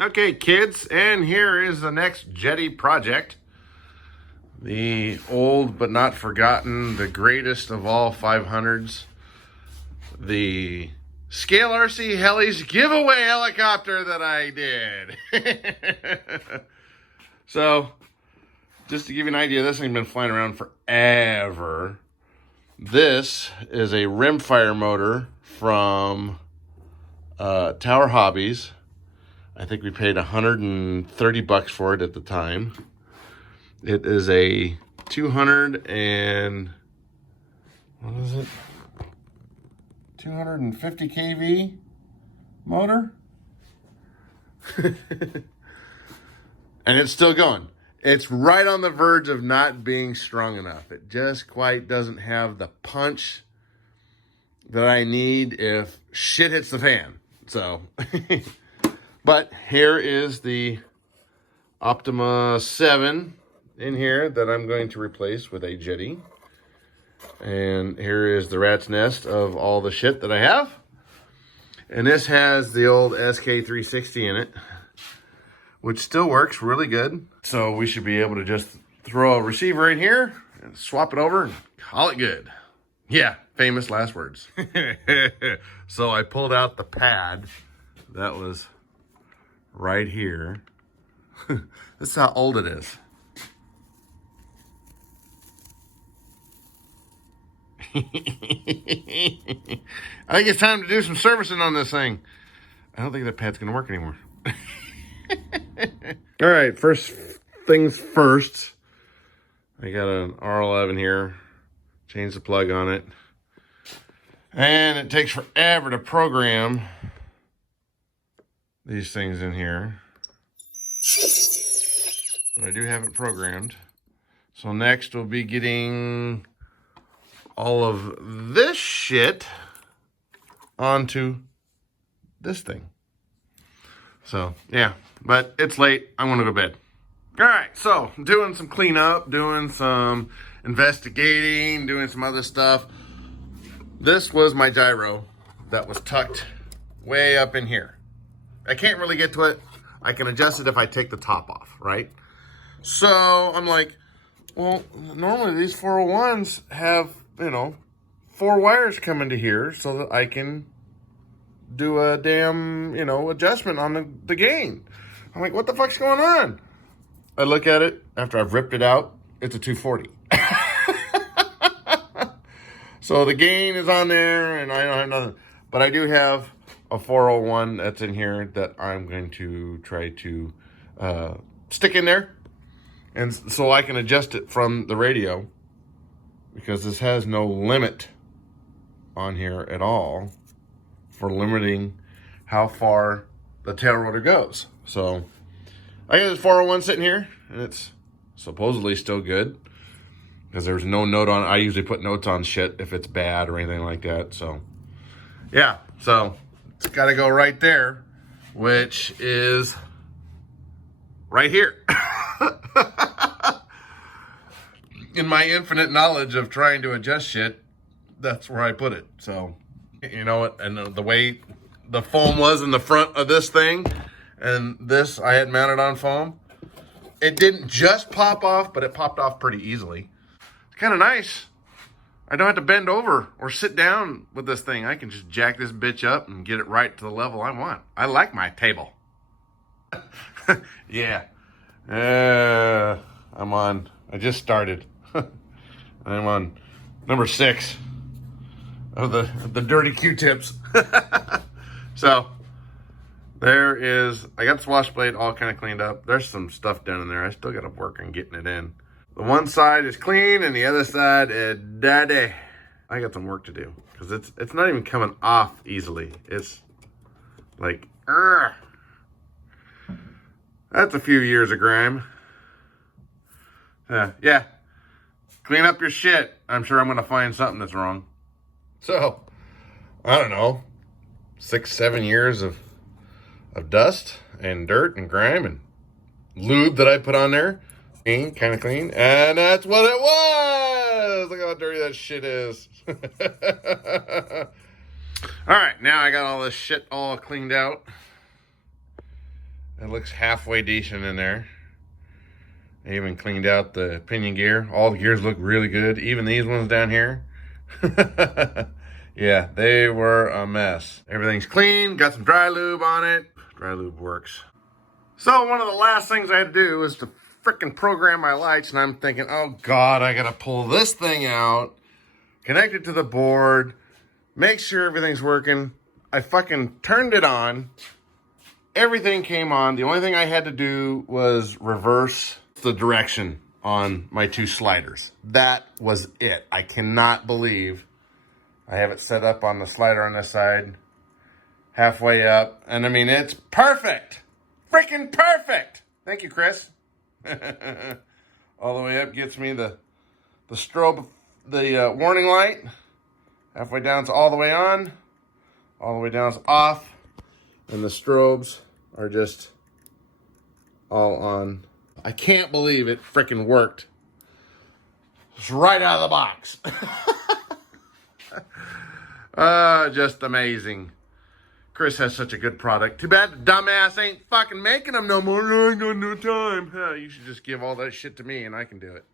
Okay, kids, and here is the next Jeti project. The old but not forgotten, the greatest of all 500s. The Scale RC Helis giveaway helicopter that I did. So, just to give you an idea, this thing's been flying around forever. This is a rimfire motor from Tower Hobbies. I think we paid $130 for it at the time. It is a 250 kV motor. And it's still going. It's right on the verge of not being strong enough. It just quite doesn't have the punch that I need if shit hits the fan. So, but here is the Optima 7 in here that I'm going to replace with a Jeti. And here is the rat's nest of all the shit that I have. And this has the old SK360 in it, which still works really good. So we should be able to just throw a receiver in here and swap it over and call it good. Yeah, famous last words. So I pulled out the pad that was right here. This is how old it is. I think it's time to do some servicing on this thing. I don't think that pad's gonna work anymore. All right, first things first. I got an R11 here. Change the plug on it. And it takes forever to program these things in here. But I do have it programmed. So next we'll be getting all of this shit onto this thing. So, yeah, but it's late. I want to go to bed. All right, so I'm doing some cleanup, doing some investigating, doing some other stuff. This was my gyro that was tucked way up in here. I can't really get to it. I can adjust it if I take the top off, right? So I'm like, well, normally these 401s have, 4 wires coming to here so that I can do a damn, adjustment on the gain. I'm like, what the fuck's going on? I look at it after I've ripped it out. It's a 240. So the gain is on there and I don't have nothing. But I do have a 401 that's in here that I'm going to try to stick in there. And so I can adjust it from the radio, because this has no limit on here at all for limiting how far the tail rotor goes. So I got this 401 sitting here, and it's supposedly still good because there's no note on it. I usually put notes on shit if it's bad or anything like that. So yeah, so it's got to go right there, which is right here. In my infinite knowledge of trying to adjust shit, that's where I put it. So, you know what? And the way the foam was in the front of this thing, and this I had mounted on foam, it didn't just pop off, but it popped off pretty easily. It's kind of nice. I don't have to bend over or sit down with this thing. I can just jack this bitch up and get it right to the level I want. I like my table. Yeah. I just started. I'm on number 6 of the dirty Q-tips. So there is, I got the wash blade all kind of cleaned up. There's some stuff down in there. I still got to work on getting it in. The one side is clean and the other side is dirty. I got some work to do because it's not even coming off easily. It's like, that's a few years of grime. Yeah. Clean up your shit. I'm sure I'm going to find something that's wrong. So, I don't know, 6-7 years of dust and dirt and grime and lube that I put on there. Kind of clean. And that's what it was. Look how dirty that shit is. All right, now I got all this shit all cleaned out. And It looks halfway decent in there. I even cleaned out the pinion gear. All the gears look really good. Even these ones down here. Yeah, they were a mess. Everything's clean. Got some dry lube on it. Dry lube works. So one of the last things I had to do was to frickin' program my lights. And I'm thinking, oh God, I gotta pull this thing out, connect it to the board, make sure everything's working. I fucking turned it on. Everything came on. The only thing I had to do was reverse the direction on my two sliders. That was it. I cannot believe I have it set up on the slider on this side, halfway up. And I mean, it's perfect. Freaking perfect. Thank you, Chris. All the way up gets me the strobe, the warning light. Halfway down it's all the way on. All the way down it's off. And the strobes are just all on. I can't believe it freaking worked. It's right out of the box. Just amazing. Chris has such a good product. Too bad the dumbass ain't fucking making them no more. I ain't got no time. You should just give all that shit to me and I can do it.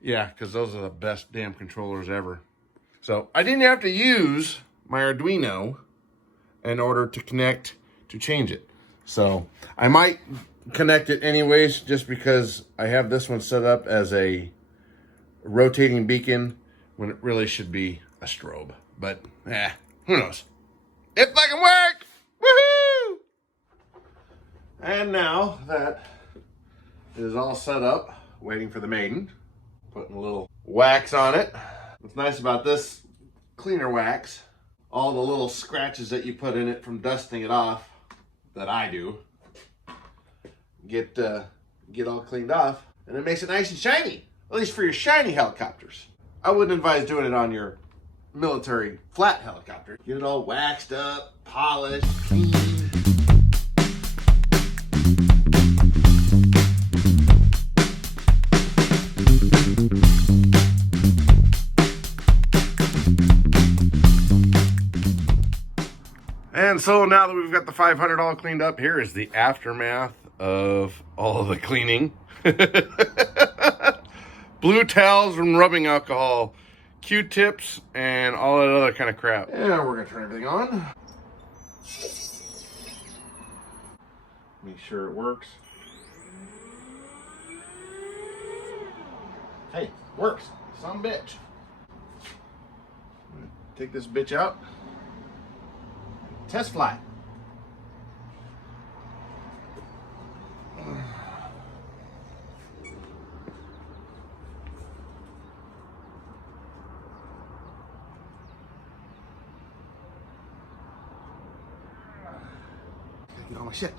Yeah, because those are the best damn controllers ever. So I didn't have to use my Arduino in order to connect to change it. So I might connect it anyways, just because I have this one set up as a rotating beacon when it really should be a strobe. But who knows? It fucking worked! Woohoo! And now that it is all set up, waiting for the maiden, putting a little wax on it. What's nice about this cleaner wax, all the little scratches that you put in it from dusting it off, that I do, get all cleaned off, and it makes it nice and shiny, at least for your shiny helicopters. I wouldn't advise doing it on your military flat helicopter. Get it all waxed up, polished, clean. And so now that we've got the 500 all cleaned up, here is the aftermath of all of the cleaning. Blue towels from rubbing alcohol, Q-tips, and all that other kind of crap. And we're gonna turn everything on. Make sure it works. Hey, it works. Some bitch. Take this bitch out. Test flight. Get all my shit.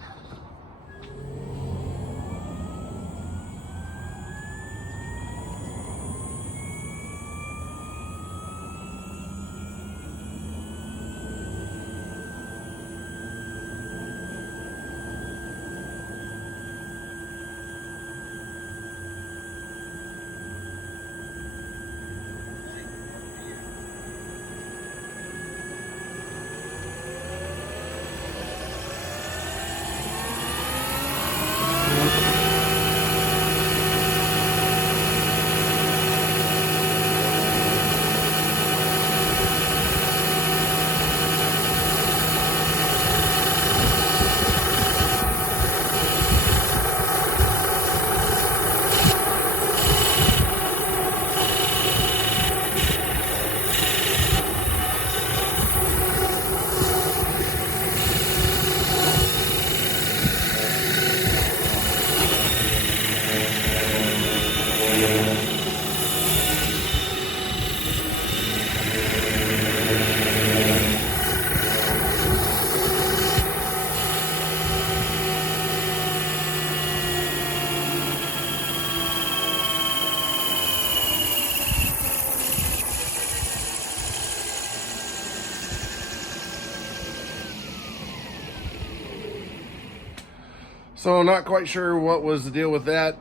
So not quite sure what was the deal with that.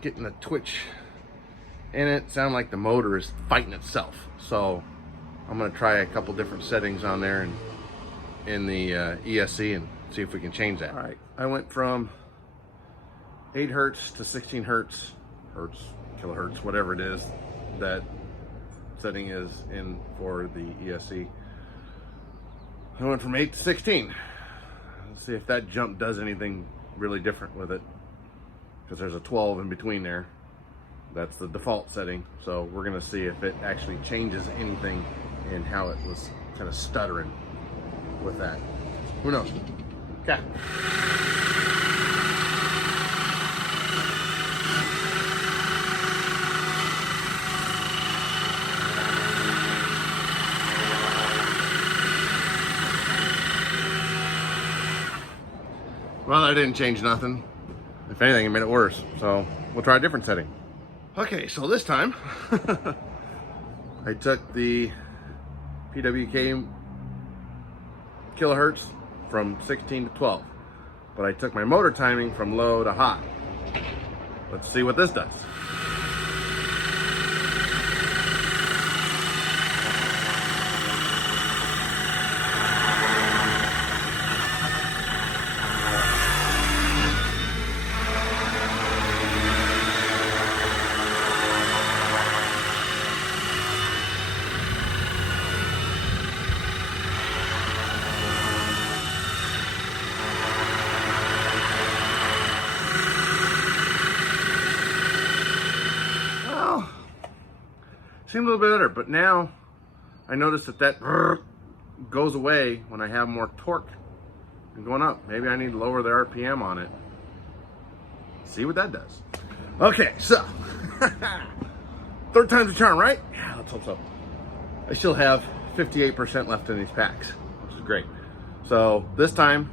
Getting a twitch in it. Sound like the motor is fighting itself. So I'm gonna try a couple different settings on there and in the ESC and see if we can change that. All right, I went from 8 hertz to 16 hertz, kilohertz, whatever it is that setting is in for the ESC. I went from 8 to 16. Let's see if that jump does anything really different with it, because there's a 12 in between there. That's the default setting. So we're gonna see if it actually changes anything in how it was kind of stuttering with that. Who knows? Okay. Well, that didn't change nothing. If anything, it made it worse. So we'll try a different setting. Okay, so this time I took the PWK kilohertz from 16 to 12, but I took my motor timing from low to high. Let's see what this does. Seemed a little bit better, but now I notice that goes away when I have more torque and going up. Maybe I need to lower the RPM on it. See what that does. Okay, so third time's a charm, right? Yeah, let's hope so. I still have 58% left in these packs, which is great. So this time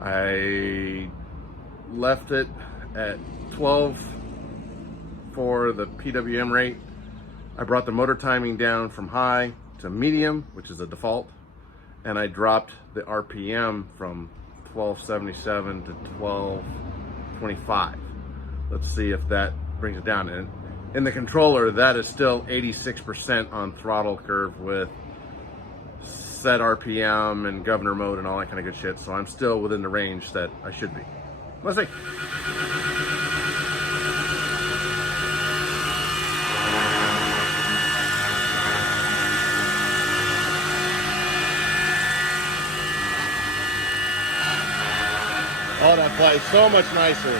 I left it at 12 for the PWM rate. I brought the motor timing down from high to medium, which is a default, and I dropped the RPM from 1277 to 1225. Let's see if that brings it down. And in the controller, that is still 86% on throttle curve with set RPM and governor mode and all that kind of good shit. So I'm still within the range that I should be. Let's see. Oh, that flies so much nicer.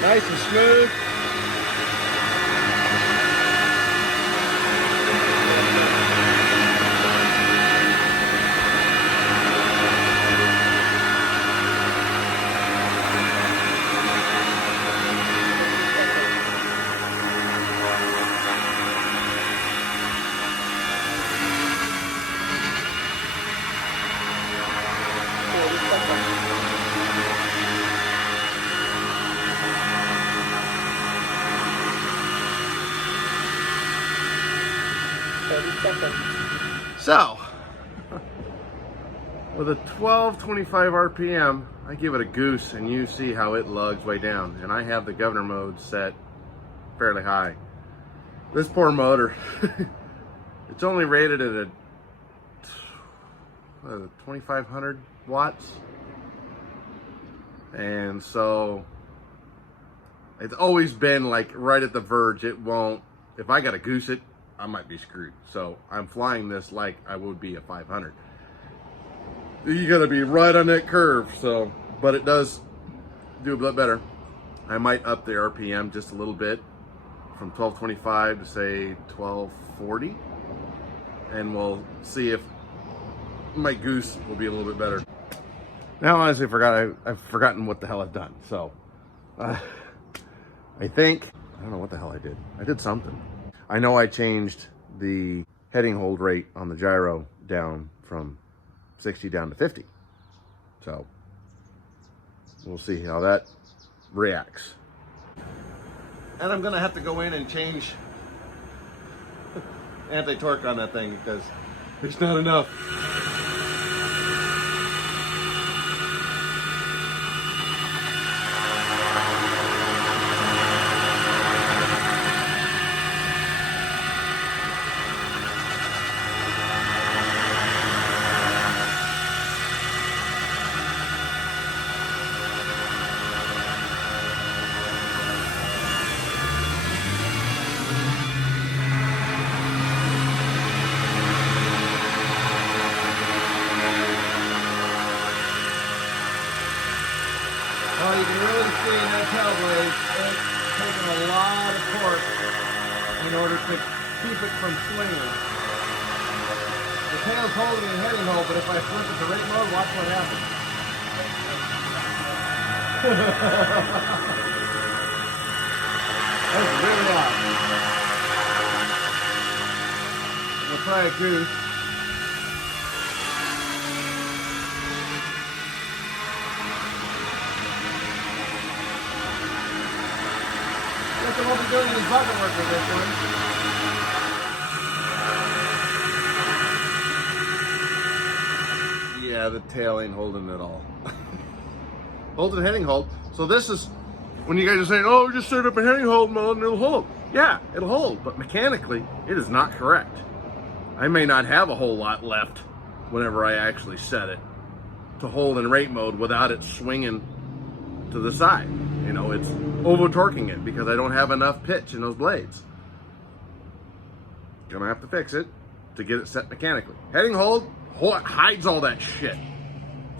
Nice and smooth. So, with a 1225 RPM, I give it a goose and you see how it lugs way down. And I have the governor mode set fairly high. This poor motor, it's only rated at a 2500 watts. And so, it's always been like right at the verge. It won't, if I gotta goose it, I might be screwed. So I'm flying this like I would be a 500. You gotta be right on that curve. So, but it does do a bit better. I might up the RPM just a little bit from 1225 to say 1240. And we'll see if my goose will be a little bit better. Now, honestly, I've forgotten what the hell I've done. So, I don't know what the hell I did. I did something. I know I changed the heading hold rate on the gyro down from 60 down to 50. So we'll see how that reacts. And I'm gonna have to go in and change anti-torque on that thing because it's not enough. Well, you can really see in that tail blade, it's taking a lot of torque in order to keep it from swinging. The tail's holding in heading hold, but if I flip it to rate mode, watch what happens. That's really loud. We'll try a goose. Guess I won't be doing any bucket work with this one. Yeah, the tail ain't holding at all. Holding heading hold. So this is when you guys are saying, oh, just set up a heading hold mode and it'll hold. Yeah, it'll hold, but mechanically, it is not correct. I may not have a whole lot left whenever I actually set it to hold in rate mode without it swinging to the side. You know, it's over-torquing it because I don't have enough pitch in those blades. Gonna have to fix it to get it set mechanically. Heading hold hides all that shit.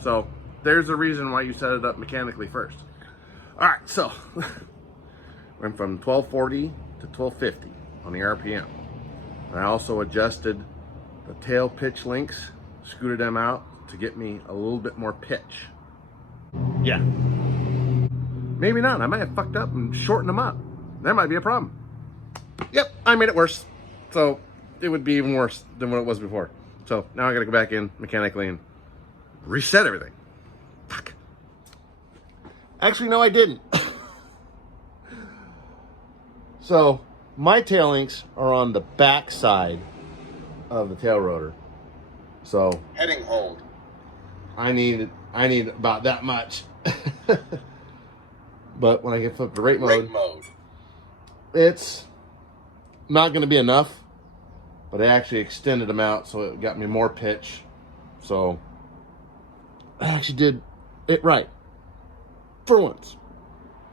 So there's the reason why you set it up mechanically first. All right, so went from 1240 to 1250 on the RPM. I also adjusted the tail pitch links, scooted them out to get me a little bit more pitch. Yeah. Maybe not. I might have fucked up and shortened them up. That might be a problem. Yep, I made it worse. So it would be even worse than what it was before. So now I gotta go back in mechanically and reset everything. Fuck. Actually, no, I didn't. So my tail links are on the back side of the tail rotor. So heading hold. I need about that much. But when I get flipped to rate mode, it's not going to be enough. But I actually extended them out, so it got me more pitch. So I actually did it right for once.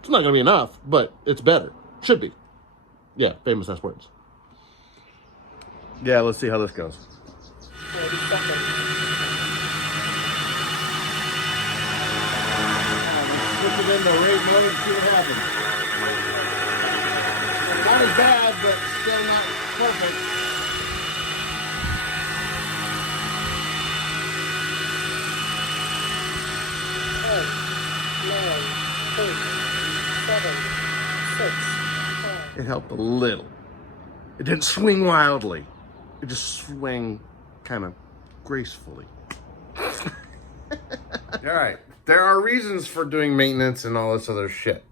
It's not going to be enough, but it's better. Should be. Yeah, famous last words. Yeah, let's see how this goes. Put it in the rate mode and see what happens. Not as bad, but still not perfect. 10, 9, 8, 7, 6, 5. It helped a little. It didn't swing wildly. It just swung kind of gracefully. All right. There are reasons for doing maintenance and all this other shit.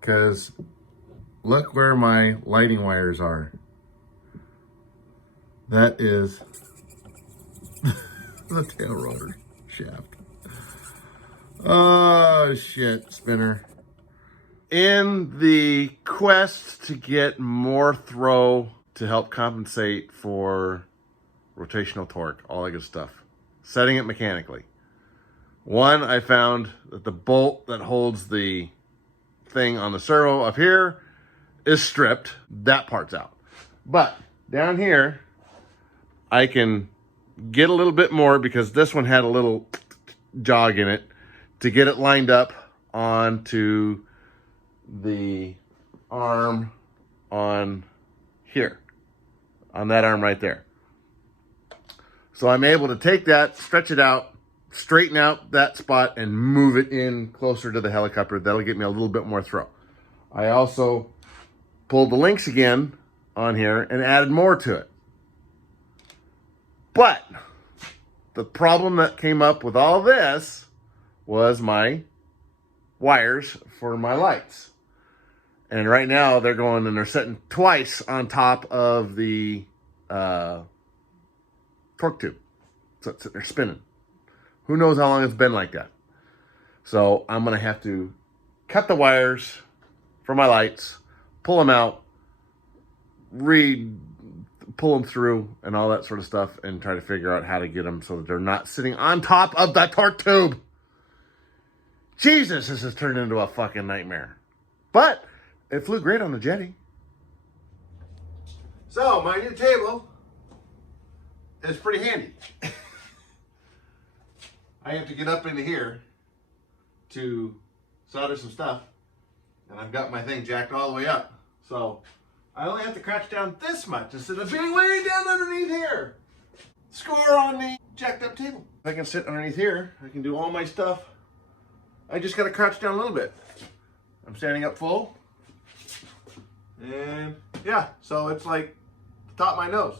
Because look where my lighting wires are. That is the tail rotor shaft. Oh, shit, spinner. In the quest to get more throw to help compensate for rotational torque, all that good stuff, setting it mechanically. One, I found that the bolt that holds the thing on the servo up here is stripped. That part's out. But down here, I can get a little bit more because this one had a little jog in it to get it lined up onto the arm on here, on that arm right there. So I'm able to take that, stretch it out, straighten out that spot, and move it in closer to the helicopter. That'll get me a little bit more throw. I also pulled the links again on here and added more to it. But the problem that came up with all this was my wires for my lights. And right now they're going and they're sitting twice on top of the torque tube. So it's sitting there spinning. Who knows how long it's been like that. So I'm going to have to cut the wires for my lights, pull them out, pull them through and all that sort of stuff, and try to figure out how to get them so that they're not sitting on top of the torque tube. Jesus, this has turned into a fucking nightmare. But it flew great on the Jeti. So my new table is pretty handy. I have to get up into here to solder some stuff. And I've got my thing jacked all the way up. So I only have to crouch down this much instead of being way down underneath here. Score on the jacked up table. I can sit underneath here. I can do all my stuff. I just got to crouch down a little bit. I'm standing up full. And yeah, so it's like the top of my nose.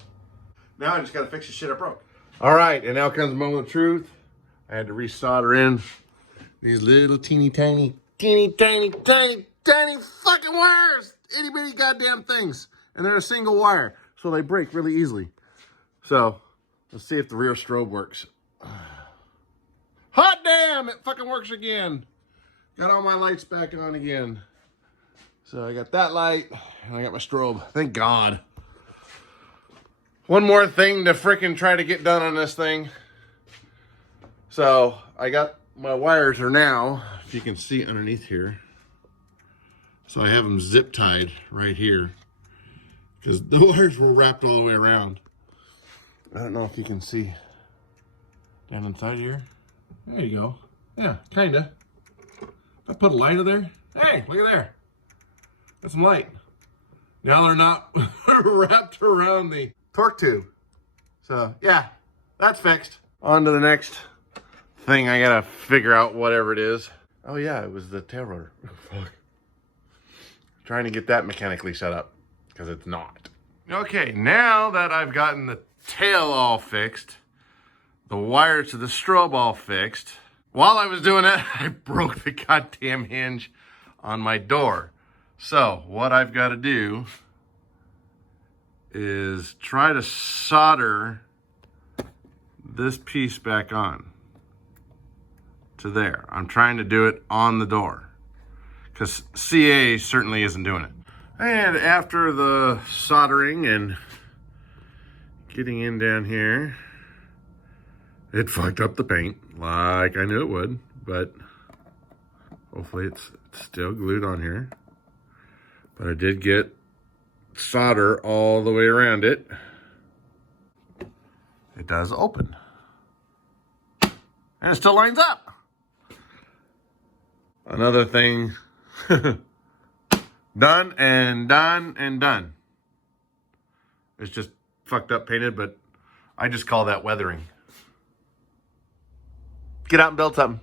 Now I just got to fix the shit I broke. All right, and now comes the moment of truth. I had to resolder in these little teeny tiny fucking wires. Itty bitty goddamn things. And they're a single wire, so they break really easily. So let's see if the rear strobe works. Hot damn, it fucking works again. Got all my lights back on again. So I got that light, and I got my strobe. Thank God. One more thing to frickin' try to get done on this thing. So I got my wires are now, if you can see underneath here. So I have them zip tied right here because the wires were wrapped all the way around. I don't know if you can see down inside here. There you go. Yeah, kinda. I put a light in there. Hey, look at there. Got some light. Now they're not wrapped around the torque tube. So yeah, that's fixed. On to the next thing. I gotta figure out whatever it is. Oh yeah, it was the tail rotor. Fuck. Trying to get that mechanically set up because it's not. Okay, now that I've gotten the tail all fixed, the wires to the strobe all fixed, while I was doing that, I broke the goddamn hinge on my door. So what I've got to do is try to solder this piece back on to there. I'm trying to do it on the door because CA certainly isn't doing it. And after the soldering and getting in down here, it fucked up the paint like I knew it would, but hopefully it's still glued on here. But I did get solder all the way around it. It does open. And it still lines up. Another thing done and done and done. It's just fucked up painted, but I just call that weathering. Get out and build something.